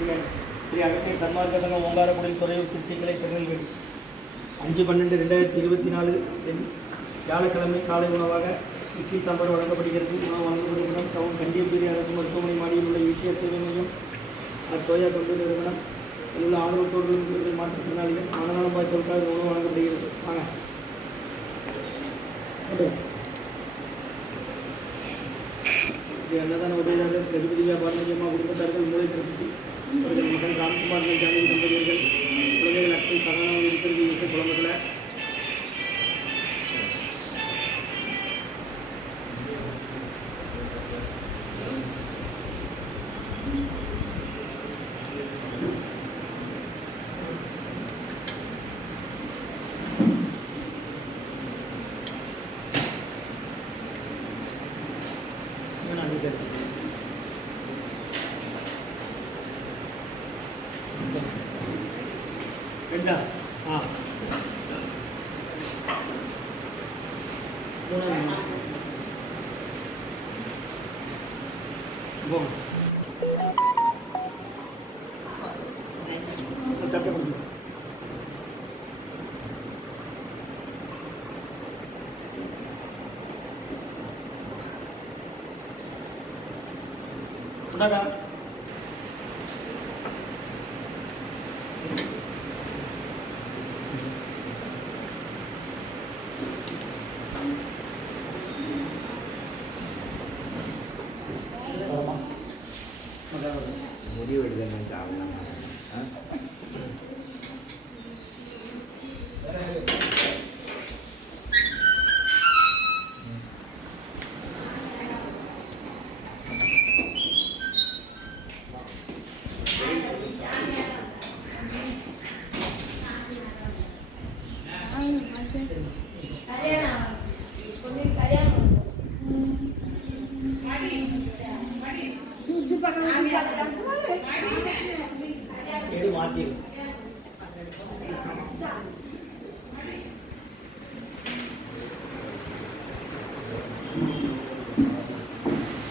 செய்யாங்க. ஸ்ரீ அகத்திய சன்மார்க்க சங்கம் ஓங்காரக்குடில் துறையூர் திருச்சிக்கிளை திருநெல்வேலி 5/12/2024 வியாழக்கிழமை காலை உணவாக இட்லி சாம்பார் வழங்கப்படுகிறது. உணவு வழங்கப்படும் இடம் டவுன் கண்டியப்பேரி அரசு மருத்துவமனை மாடியில் உள்ள ஈசிஆர் சேவை மையம் சோயா தொண்டு நிறுவனம். இதில் உள்ள ஆதரவுத்தோடு மாற்றுத்திறனாளிகள் மனநலம் பாதித்தவர்களுக்காக உணவு வழங்கப்படுகிறது. வாங்க அன்னதான உதவியாளர் ரகுபதியா பாரதியம்மா குடும்பத்தார்கள் மூளை பிரபுத்தி அவர்கள் மகன் ராம்குமார் ஜானகி தம்பதியர்கள் குழந்தைகள் அக்ஷய் சகனம் இருக்கிறது இசை குழம்புகளை சரி ரெண்டா உண்டாடா